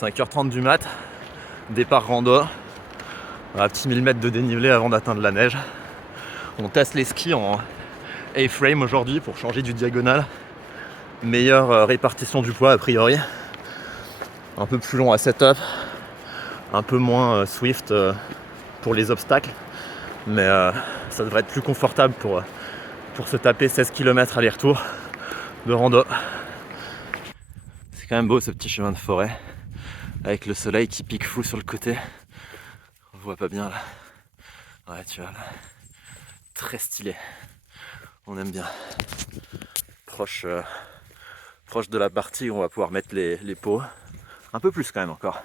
5h30 du mat, départ rando, un petit 1000 mètres de dénivelé avant d'atteindre la neige. On teste les skis en A-frame aujourd'hui pour changer du diagonal. Meilleure répartition du poids a priori. Un peu plus long à setup, un peu moins swift pour les obstacles, mais ça devrait être plus confortable pour se taper 16 km aller-retour de rando. C'est quand même beau ce petit chemin de forêt avec le soleil qui pique fou sur le côté. On voit pas bien là. Ouais, tu vois là. Très stylé. On aime bien. Proche de la partie où on va pouvoir mettre les pots. Un peu plus quand même encore.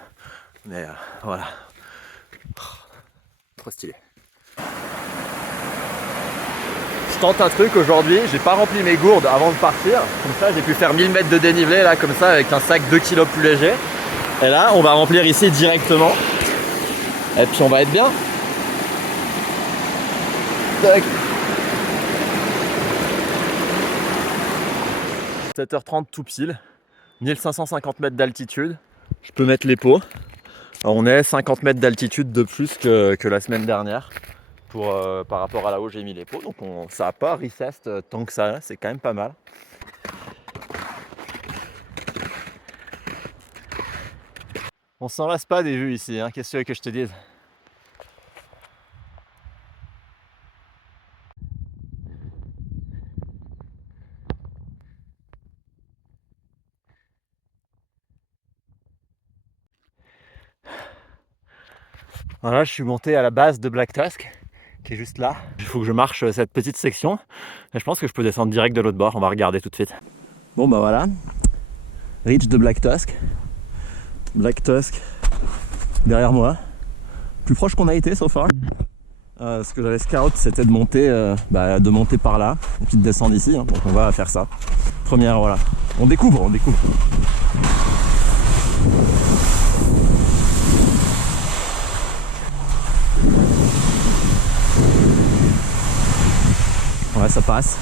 Mais voilà. Trop stylé. Je tente un truc aujourd'hui, j'ai pas rempli mes gourdes avant de partir. Comme ça j'ai pu faire 1000 mètres de dénivelé là comme ça avec un sac 2 kg plus léger. Et là on va remplir ici directement. Et puis on va être bien. Tac. 7h30 tout pile. 1550 mètres d'altitude. Je peux mettre les pots. Alors on est 50 mètres d'altitude de plus que la semaine dernière. Par rapport à là où j'ai mis les pots, donc ça n'a pas recessed tant que ça, c'est quand même pas mal. On s'en lasse pas des vues ici, hein. Qu'est-ce que tu veux que je te dise? Voilà, je suis monté à la base de Black Tusk, qui est juste là. Il faut que je marche cette petite section. Et je pense que je peux descendre direct de l'autre bord. On va regarder tout de suite. Bon bah voilà, reach de Black Tusk. Black Tusk derrière moi. Plus proche qu'on a été so far. Ce que j'avais scout, c'était de monter par là, et puis de descendre ici. Hein. Donc on va faire ça. Première, voilà. On découvre. Ouais, ça passe.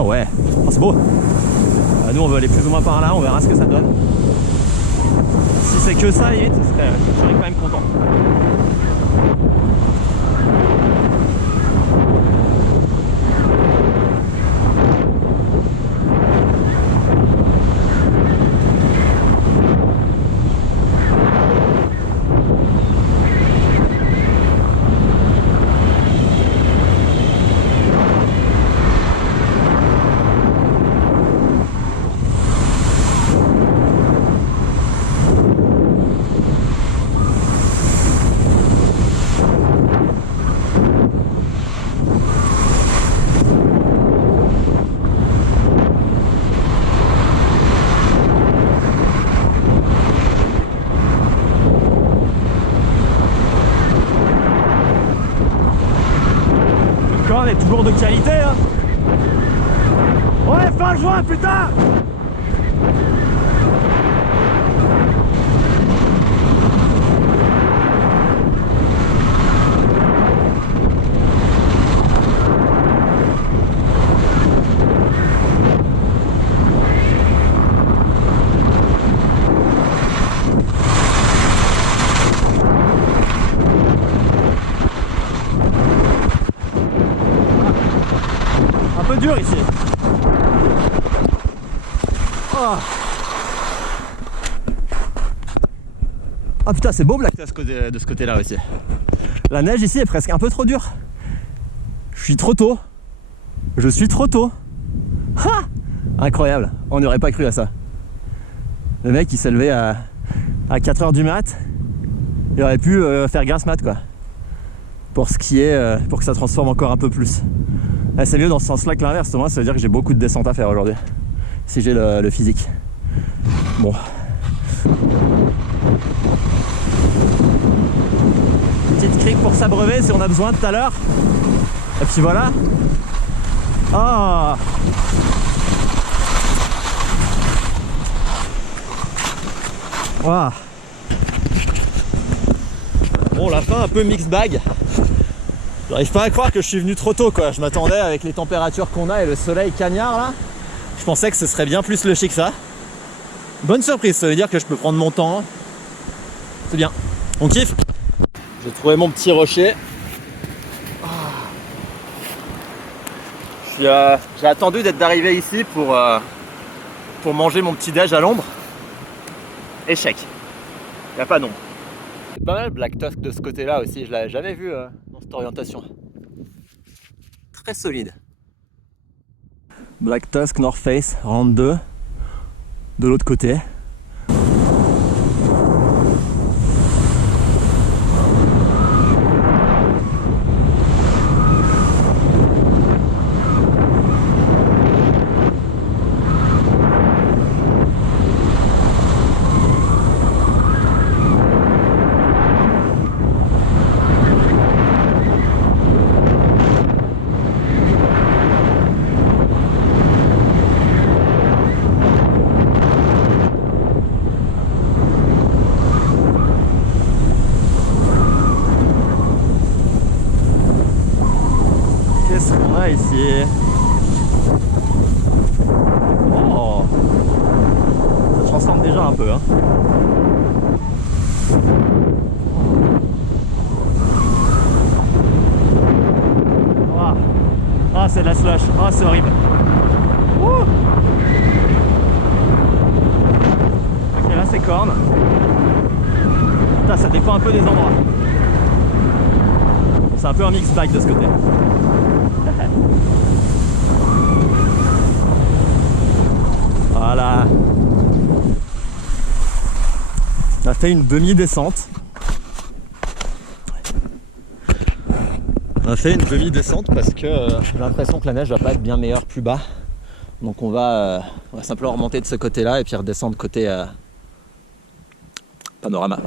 Oh ouais, oh, c'est beau. Nous on veut aller plus ou moins par là, on verra ce que ça donne. Si c'est que ça, je serais quand même content. Est toujours de qualité hein. Ouais, fin juin putain. Un peu dur ici. Oh. Ah putain c'est beau Black Tusk de ce côté là aussi. La neige ici est presque un peu trop dure. Je suis trop tôt. Ha, incroyable, on n'aurait pas cru à ça. Le mec il s'est levé à 4h du mat. Il aurait pu faire grasse mat quoi. Pour skier, pour que ça transforme encore un peu plus. Là, c'est mieux dans ce sens-là que l'inverse. Moi, ça veut dire que j'ai beaucoup de descente à faire aujourd'hui. Si j'ai le physique. Bon. électrique pour s'abreuver si on a besoin tout à l'heure. Et puis voilà. Ah. Wow. Bon, la fin un peu mix bag. J'arrive pas à croire que je suis venu trop tôt quoi. Je m'attendais avec les températures qu'on a et le soleil cagnard là. Je pensais que ce serait bien plus léché que ça. Bonne surprise, ça veut dire que je peux prendre mon temps. C'est bien. On kiffe. J'ai trouvé mon petit rocher. J'ai attendu d'être d'arriver ici pour manger mon petit déj à l'ombre. Échec. Il n'y a pas d'ombre. C'est pas mal Black Tusk de ce côté-là aussi. Je l'avais jamais vu dans cette orientation. Très solide. Black Tusk, North Face, Round 2. De l'autre côté. Qu'est-ce qu'on a ici? Oh, ça transforme déjà un peu hein. Oh. Ah, c'est de la slush. Ah, c'est horrible. Ouh. Ok, là c'est corne. Putain, ça dépend un peu des endroits. C'est un peu un mix bike de ce côté. Voilà. On a fait une demi-descente. On a fait une demi-descente parce que j'ai l'impression que la neige va pas être bien meilleure plus bas. Donc on va simplement remonter de ce côté-là et puis redescendre côté panorama.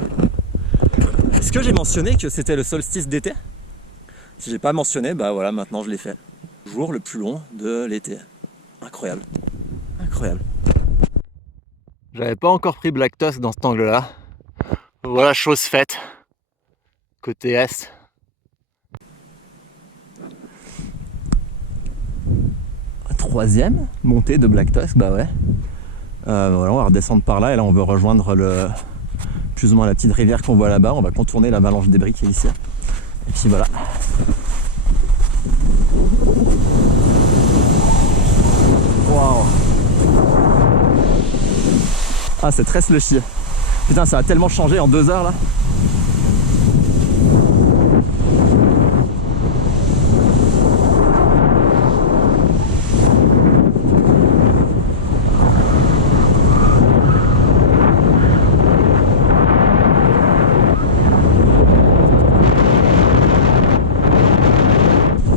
Est-ce que j'ai mentionné que c'était le solstice d'été? Si j'ai pas mentionné, bah voilà, maintenant je l'ai fait. Jour le plus long de l'été. Incroyable. Incroyable. J'avais pas encore pris Black Tusk dans cet angle-là. Voilà, chose faite. Côté est. Troisième montée de Black Tusk, bah ouais. Voilà, on va redescendre par là et là on veut rejoindre plus ou moins la petite rivière qu'on voit là-bas. On va contourner l'avalanche des briques qui est ici. Et puis voilà. Waouh. Ah, c'est très slushy. Putain, ça a tellement changé en 2 heures là.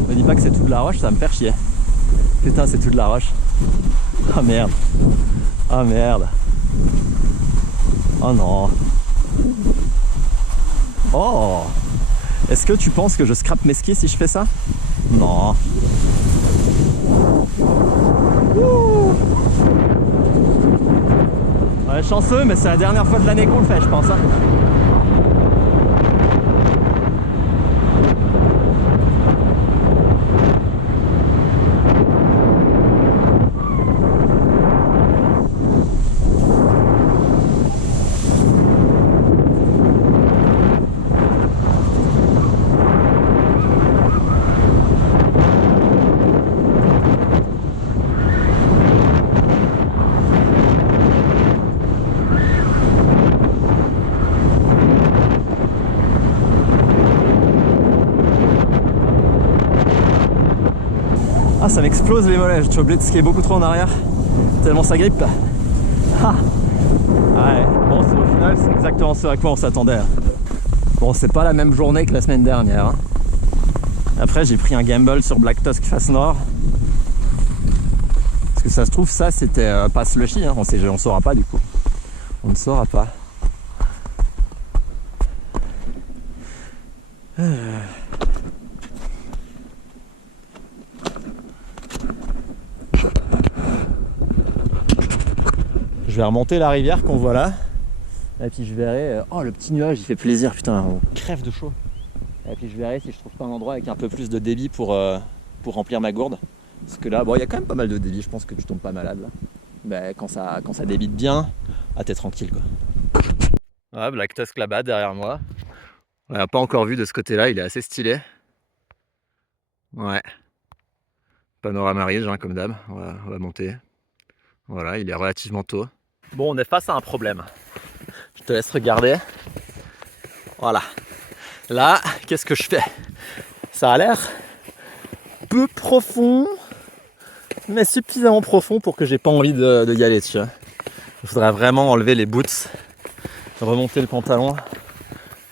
Me dis pas que c'est tout de la roche, ça va me faire chier. Putain, c'est tout de la roche. Ah merde. Ah merde. Oh non. Oh. Est-ce que tu penses que je scrape mes skis si je fais ça? Non. Ouh. Ouais, chanceux, mais c'est la dernière fois de l'année qu'on le fait, je pense. Hein. Ah, ça m'explose les mollets, je suis obligé de skier beaucoup trop en arrière, tellement ça grippe. Ah. Ouais, bon, au final, c'est exactement ce à quoi on s'attendait. Bon, c'est pas la même journée que la semaine dernière. Hein. Après, j'ai pris un gamble sur Black Tusk face nord. Parce que ça se trouve, ça, c'était pas slushy, hein. On saura pas du coup. On ne saura pas. Je vais remonter la rivière qu'on voit là. Et puis je verrai. Oh, le petit nuage, il fait plaisir, putain, on crève de chaud. Et puis je verrai si je trouve pas un endroit avec un peu plus de débit pour remplir ma gourde. Parce que là, bon, il y a quand même pas mal de débit, je pense que tu tombes pas malade là. Ben, quand ça débite bien, t'es tranquille quoi. Ouais, Black Tusk là-bas derrière moi. On l'a pas encore vu de ce côté-là, il est assez stylé. Ouais. Panorama ridge, hein, comme d'hab. On va monter. Voilà, il est relativement tôt. Bon, on est face à un problème. Je te laisse regarder. Voilà. Là, qu'est-ce que je fais? Ça a l'air peu profond, mais suffisamment profond pour que j'ai pas envie de y aller, tu vois. Il faudrait vraiment enlever les boots, remonter le pantalon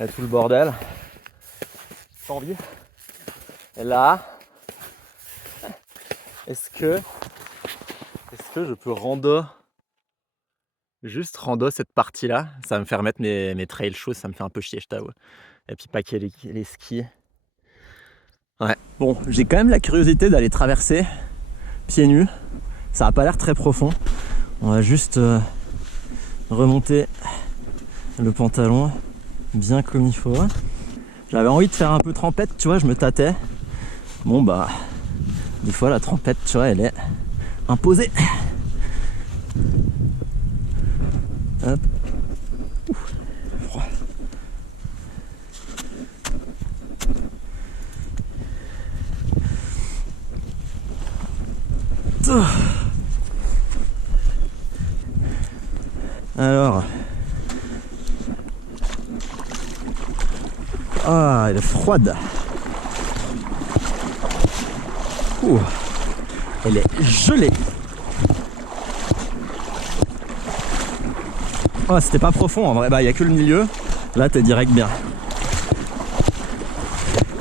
et tout le bordel. Pas envie. Et là, est-ce que je peux juste rando cette partie-là? Ça va me faire mettre mes trail shoes, ça me fait un peu chier, je t'avoue. Et puis paquer les skis. Ouais. Bon, j'ai quand même la curiosité d'aller traverser pieds nus. Ça a pas l'air très profond. On va juste remonter le pantalon bien comme il faut. J'avais envie de faire un peu trempette, tu vois, je me tâtais. Bon bah, des fois la trempette, tu vois, elle est imposée. Hop. Froid. Alors. Ah, elle est froide. Ouh. Elle est gelée. Oh, c'était pas profond en vrai, bah il n'y a que le milieu. Là t'es direct bien.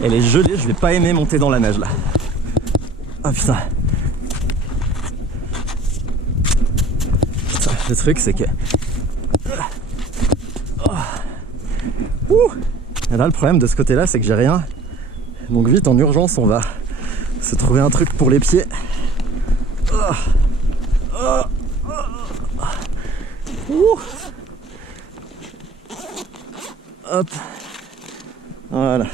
Elle est gelée, je vais pas aimer monter dans la neige là. Ah putain. Putain, le truc c'est que... Et là le problème de ce côté là c'est que j'ai rien. Donc vite en urgence on va se trouver un truc pour les pieds. Hop. Voilà.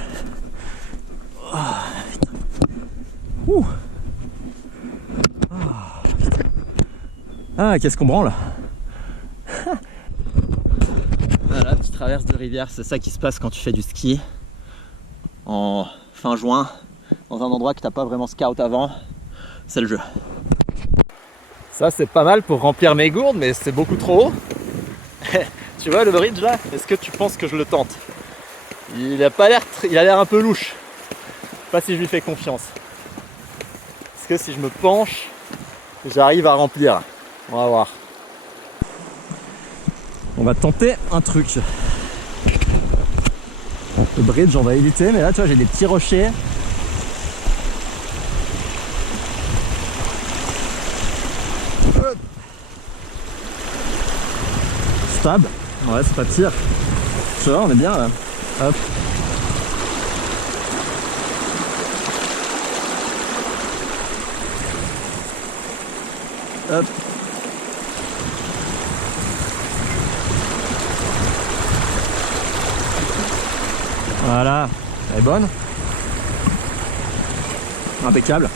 Ah, qu'est-ce qu'on branle? Voilà, petite traverse de rivière, c'est ça qui se passe quand tu fais du ski en fin juin, dans un endroit que t'as pas vraiment scout avant, c'est le jeu. Ça c'est pas mal pour remplir mes gourdes, mais c'est beaucoup trop haut. Tu vois le bridge là? Est-ce que tu penses que je le tente? Il a l'air un peu louche. Je sais pas si je lui fais confiance. Est-ce que si je me penche, j'arrive à remplir? On va voir. On va tenter un truc. Le bridge on va éviter, mais là tu vois j'ai des petits rochers. Stable. Ouais, c'est pas pire. Tu vois, on est bien là. Hop. Hop. Voilà. Elle est bonne. Impeccable.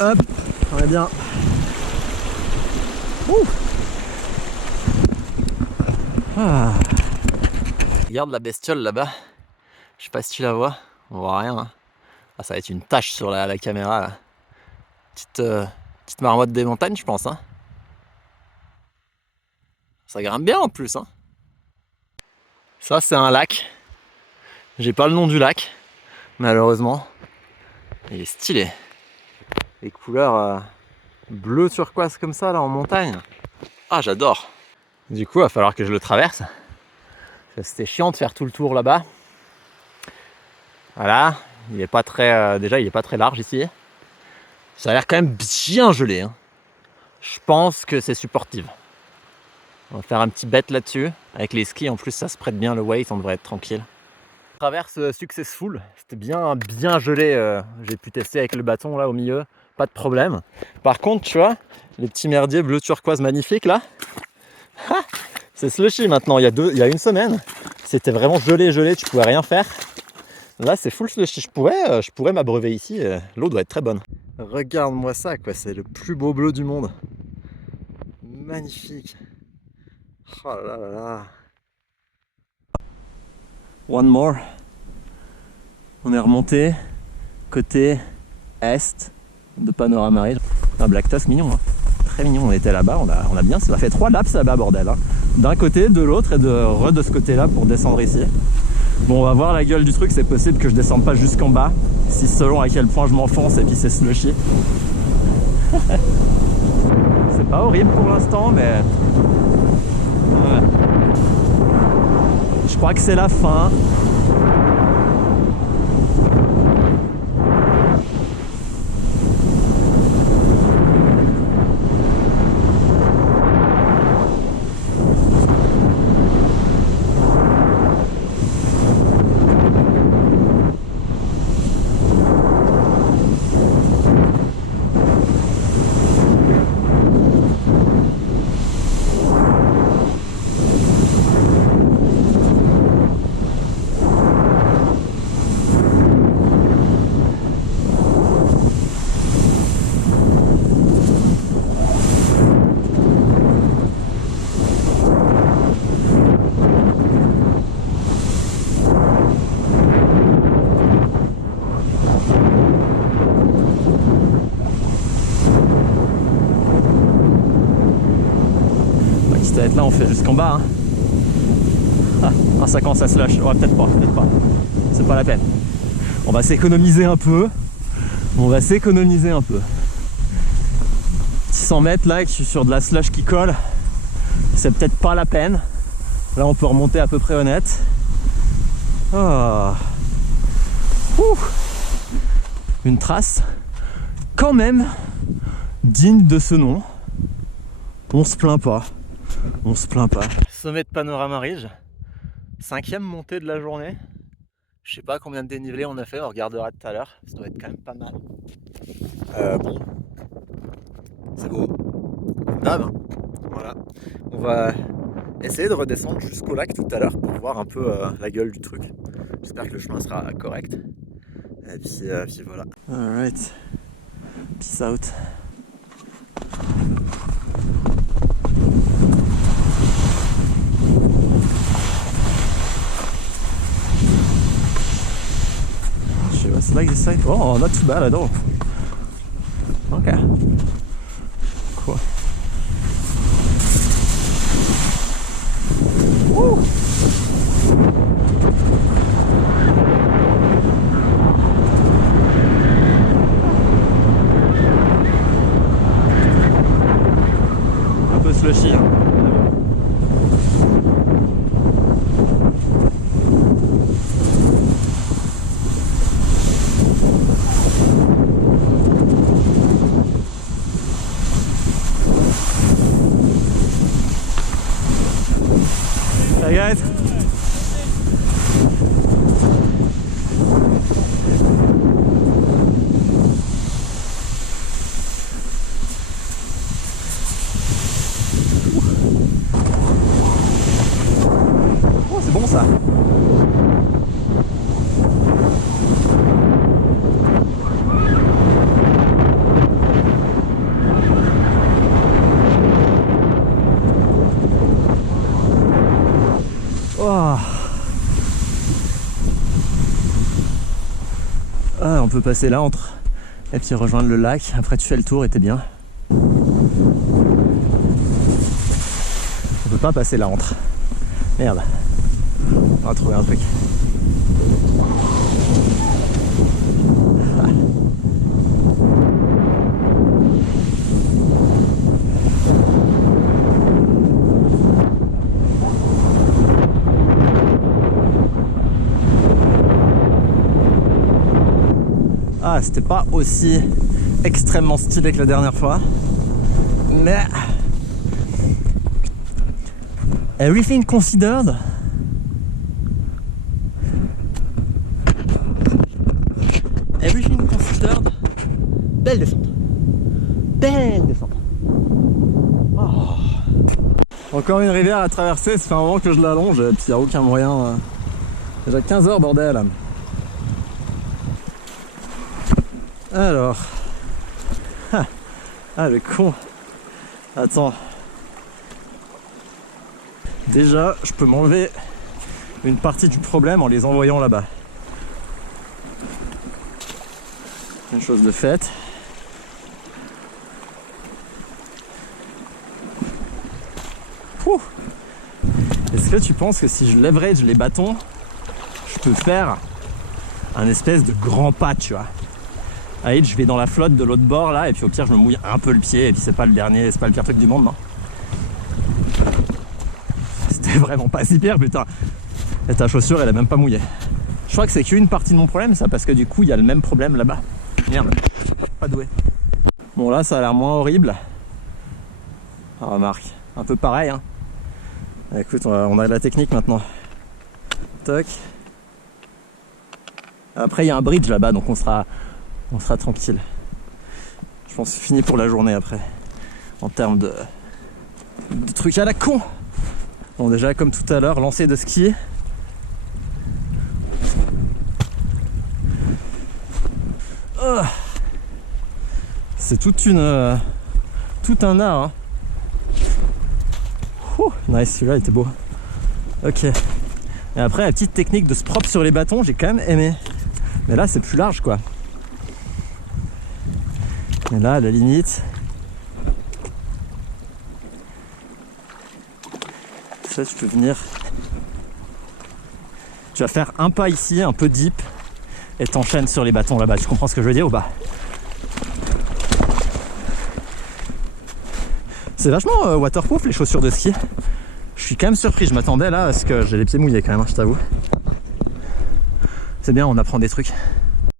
Hop. On est bien. Ouh. Ah. Regarde la bestiole là-bas. Je sais pas si tu la vois. On voit rien. Hein. Ah, ça va être une tache sur la caméra là. Petite marmotte des montagnes, je pense. Hein. Ça grimpe bien en plus. Hein. Ça, c'est un lac. J'ai pas le nom du lac, malheureusement. Il est stylé. Les couleurs bleu turquoise comme ça là en montagne. Ah, j'adore. Du coup, il va falloir que je le traverse. C'était chiant de faire tout le tour là-bas. Voilà, il est pas très, déjà il est pas très large ici. Ça a l'air quand même bien gelé. Hein. Je pense que c'est supportive. On va faire un petit bet là-dessus. Avec les skis en plus ça se prête bien le weight, on devrait être tranquille. traverse successful. C'était bien gelé. J'ai pu tester avec le bâton là au milieu. Pas de problème. Par contre, tu vois, les petits merdiers bleu turquoise magnifiques là. C'est slushy maintenant. Il y a une semaine, c'était vraiment gelé. Tu pouvais rien faire. Là, c'est full slushy. Je pourrais m'abreuver ici. L'eau doit être très bonne. Regarde-moi ça, quoi. C'est le plus beau bleu du monde. Magnifique. Oh là là là. One more. On est remonté côté est de Panorama Ridge. Un Black Tusk mignon, hein. Très mignon. On était là-bas, on a bien. Ça fait 3 laps là-bas, bordel. Hein. D'un côté, de l'autre et de ce côté-là pour descendre ici. Bon, on va voir la gueule du truc. C'est possible que je descende pas jusqu'en bas, si selon à quel point je m'enfonce et puis c'est slushy. C'est pas horrible pour l'instant, mais ouais. Je crois que c'est la fin. Là on fait jusqu'en bas hein. Ah, ça commence à slush. Ouais, peut-être pas. C'est pas la peine. On va s'économiser un peu. 600 mètres là, que je suis sur de la slush qui colle. C'est peut-être pas la peine. Là on peut remonter à peu près honnête. Oh. Une trace quand même digne de ce nom. On se plaint pas. Sommet de Panorama Ridge, 5e montée de la journée. Je sais pas combien de dénivelé on a fait, on regardera tout à l'heure. Ça doit être quand même pas mal. Bon, c'est beau. Dame. Voilà. On va essayer de redescendre jusqu'au lac tout à l'heure pour voir un peu la gueule du truc. J'espère que le chemin sera correct. Et puis voilà. Alright. Peace out. It's like this side. Oh, not too bad at all. Okay. Cool. Woo. Un peu slushy. Hein. Hey guys. Oh, c'est bon ça. Oh. Ah, on peut passer là entre et puis rejoindre le lac. Après tu fais le tour et t'es bien. On peut pas passer là entre. Merde. On va trouver un truc. Ah, c'était pas aussi extrêmement stylé que la dernière fois, mais everything considered, Belle descente. Belle descente. Oh. Encore une rivière à traverser, ça fait un moment que je l'allonge et puis il n'y a aucun moyen. Déjà 15h bordel. Alors. Ah le con. Attends. Déjà, je peux m'enlever une partie du problème en les envoyant là-bas. Une chose de faite. Ouh. Est-ce que tu penses que si je leverage les bâtons, je peux faire un espèce de grand pas, tu vois? Allez, je vais dans la flotte de l'autre bord là, et puis au pire je me mouille un peu le pied, et puis c'est pas le dernier, c'est pas le pire truc du monde, non? C'était vraiment pas si pire, putain. Et ta chaussure elle est même pas mouillée. Je crois que c'est qu'une partie de mon problème ça, parce que du coup il y a le même problème là-bas. Merde, pas doué. Bon là ça a l'air moins horrible. Ah, remarque, un peu pareil hein. Écoute, on a de la technique maintenant. Toc. Après il y a un bridge là-bas, donc on sera tranquille. Je pense que c'est fini pour la journée après. En termes de trucs à la con. Bon déjà comme tout à l'heure, lancer de ski. Oh. C'est tout un art hein. Nice, celui-là était beau. Ok. Et après la petite technique de se propre sur les bâtons, j'ai quand même aimé. Mais là c'est plus large quoi. Et là à la limite, ça tu peux venir. Tu vas faire un pas ici, un peu deep, et t'enchaînes sur les bâtons là-bas. Tu comprends ce que je veux dire ou pas? C'est vachement waterproof les chaussures de ski. Je suis quand même surpris, je m'attendais là parce que j'ai les pieds mouillés quand même, hein, je t'avoue. C'est bien, on apprend des trucs.